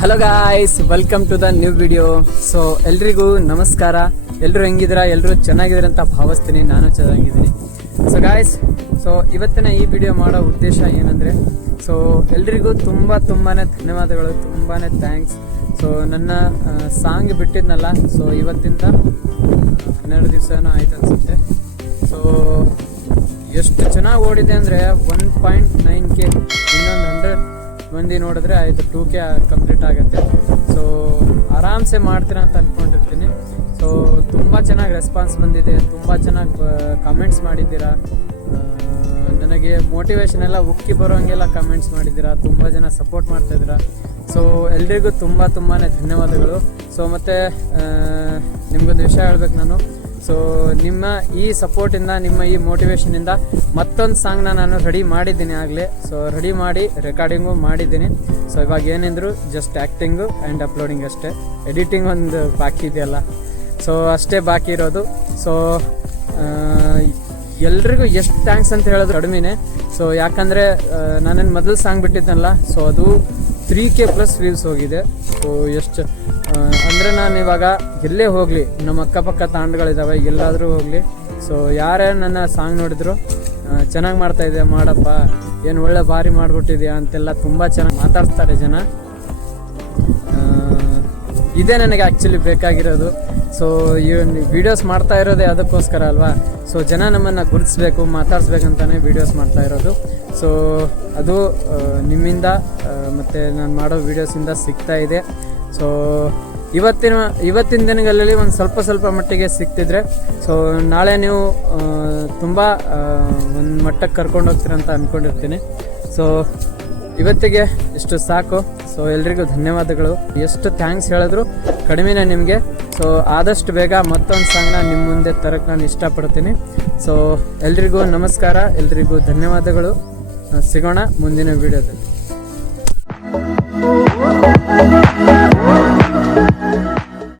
Hello guys, welcome to the new video. So ಎಲ್ರಿಗೂ ನಮಸ್ಕಾರ. ಎಲ್ಲರೂ ಹೆಂಗಿದ್ದೀರಾ? ಎಲ್ಲರೂ ಚೆನ್ನಾಗಿದ್ದೀರಾ ಅಂತ ಭಾವಿಸ್ತೀನಿ. ನಾನು ಚೆನ್ನಾಗಿದ್ದೀನಿ. ಸೊ ಗಾಯ್ಸ್, ಸೊ ಇವತ್ತಿನ ಈ ವಿಡಿಯೋ ಮಾಡೋ ಉದ್ದೇಶ ಏನಂದರೆ, ಸೊ ಎಲ್ರಿಗೂ ತುಂಬಾ ಧನ್ಯವಾದಗಳು, ತುಂಬಾ ಥ್ಯಾಂಕ್ಸ್. ಸೊ ನನ್ನ ಸಾಂಗ್ ಬಿಟ್ಟಿದ್ನಲ್ಲ, ಸೊ ಇವತ್ತಿಂದ 12 ದಿವಸನೂ ಆಯ್ತು ಅನಿಸುತ್ತೆ. ಸೊ ಎಷ್ಟು ಚೆನ್ನಾಗಿ ಓಡಿದೆ ಅಂದರೆ 1.9K, ಇನ್ನೊಂದು 100 ಮಂದಿ ನೋಡಿದ್ರೆ ಆಯಿತು 2K ಕಂಪ್ಲೀಟ್ ಆಗುತ್ತೆ. ಸೊ ಆರಾಮ್ಸೆ ಮಾಡ್ತೀರಾ ಅಂತ ಅಂದ್ಕೊಂಡಿರ್ತೀನಿ. ಸೊ ತುಂಬ ಚೆನ್ನಾಗಿ ರೆಸ್ಪಾನ್ಸ್ ಬಂದಿದೆ, ತುಂಬ ಚೆನ್ನಾಗಿ ಕಮೆಂಟ್ಸ್ ಮಾಡಿದ್ದೀರಾ, ನನಗೆ ಮೋಟಿವೇಶನ್ ಎಲ್ಲ ಉಕ್ಕಿ ಬರೋಂಗೆಲ್ಲ ಕಮೆಂಟ್ಸ್ ಮಾಡಿದ್ದೀರಾ, ತುಂಬ ಜನ ಸಪೋರ್ಟ್ ಮಾಡ್ತಾಯಿದ್ದೀರಾ. ಸೊ ಎಲ್ರಿಗೂ ತುಂಬಾ ಧನ್ಯವಾದಗಳು. ಸೊ ಮತ್ತು ನಿಮಗೊಂದು ವಿಷಯ ಹೇಳ್ಬೇಕು ನಾನು. ಸೊ ನಿಮ್ಮ ಈ ಸಪೋರ್ಟಿಂದ, ನಿಮ್ಮ ಈ ಮೋಟಿವೇಶನಿಂದ ಮತ್ತೊಂದು ಸಾಂಗ್ನ ನಾನು ರೆಡಿ ಮಾಡಿದ್ದೀನಿ ಆಗಲೇ. ಸೊ ರೆಡಿ ಮಾಡಿ ರೆಕಾರ್ಡಿಂಗು ಮಾಡಿದ್ದೀನಿ. ಸೊ ಇವಾಗ ಏನೆಂದ್ರು ಜಸ್ಟ್ ಆ್ಯಕ್ಟಿಂಗು ಆ್ಯಂಡ್ ಅಪ್ಲೋಡಿಂಗ್ ಅಷ್ಟೇ. ಎಡಿಟಿಂಗ್ ಒಂದು ಬಾಕಿ ಇದೆಯಲ್ಲ, ಸೊ ಅಷ್ಟೇ ಬಾಕಿ ಇರೋದು. ಸೊ ಎಲ್ರಿಗೂ ಎಷ್ಟು ಥ್ಯಾಂಕ್ಸ್ ಅಂತ ಹೇಳೋದು ಕಡಿಮೆನೇ. ಸೊ ಯಾಕಂದರೆ ನಾನೇನು ಮೊದಲು ಸಾಂಗ್ ಬಿಟ್ಟಿದ್ನಲ್ಲ, ಸೊ ಅದು 3K ಪ್ಲಸ್ ವ್ಯೂಸ್ ಹೋಗಿದೆ. ಸೊ ಎಷ್ಟು ಅಂದರೆ ನಾನು ಇವಾಗ ಎಲ್ಲೇ ಹೋಗಲಿ, ನಮ್ಮ ಅಕ್ಕಪಕ್ಕ ತಾಂಡಗಳಿದ್ದಾವೆ, ಎಲ್ಲಾದರೂ ಹೋಗಲಿ, ಸೊ ಯಾರ್ಯಾರು ನನ್ನ ಸಾಂಗ್ ನೋಡಿದ್ರು ಚೆನ್ನಾಗಿ ಮಾಡ್ತಾಯಿದ್ದೆ, ಮಾಡಪ್ಪ, ಏನು ಒಳ್ಳೆ ಭಾರಿ ಮಾಡಿಬಿಟ್ಟಿದ್ಯಾ ಅಂತೆಲ್ಲ ತುಂಬ ಚೆನ್ನಾಗಿ ಮಾತಾಡ್ತಾರೆ ಜನ. ಇದೇ ನನಗೆ ಆ್ಯಕ್ಚುಲಿ ಬೇಕಾಗಿರೋದು. ಸೊ ಈ ವೀಡಿಯೋಸ್ ಮಾಡ್ತಾ ಇರೋದೇ ಅದಕ್ಕೋಸ್ಕರ ಅಲ್ವಾ. ಸೊ ಜನ ನಮ್ಮನ್ನು ಗುರುತಿಸ್ಬೇಕು, ಮಾತಾಡಿಸ್ಬೇಕಂತಾನೆ ವೀಡಿಯೋಸ್ ಮಾಡ್ತಾ ಇರೋದು. ಸೊ ಅದು ನಿಮ್ಮಿಂದ ಮತ್ತು ನಾನು ಮಾಡೋ ವೀಡಿಯೋಸಿಂದ ಸಿಗ್ತಾ ಇದೆ. ಸೊ ಇವತ್ತಿನ ದಿನಗಳಲ್ಲಿ ಒಂದು ಸ್ವಲ್ಪ ಮಟ್ಟಿಗೆ ಸಿಗ್ತಿದ್ರೆ, ಸೊ ನಾಳೆ ನೀವು ತುಂಬ ಒಂದು ಮಟ್ಟಕ್ಕೆ ಕರ್ಕೊಂಡು ಹೋಗ್ತೀರಂತ ಅಂದ್ಕೊಂಡಿರ್ತೀನಿ. ಸೊ ಇವತ್ತಿಗೆ ಇಷ್ಟು ಸಾಕು. ಸೊ ಎಲ್ರಿಗೂ ಧನ್ಯವಾದಗಳು. ಎಷ್ಟು ಥ್ಯಾಂಕ್ಸ್ ಹೇಳಿದ್ರು ಕಡಿಮೆನೇ ನಿಮಗೆ. ಸೊ ಆದಷ್ಟು ಬೇಗ ಮತ್ತೊಂದು ಸಾಂಗ್ನ ನಿಮ್ಮ ಮುಂದೆ ತರಕ್ಕೆ ನಾನು ಇಷ್ಟಪಡ್ತೀನಿ. ಸೊ ಎಲ್ರಿಗೂ ನಮಸ್ಕಾರ, ಎಲ್ರಿಗೂ ಧನ್ಯವಾದಗಳು. ಸಿಗೋಣ ಮುಂದಿನ ವಿಡಿಯೋದಲ್ಲಿ.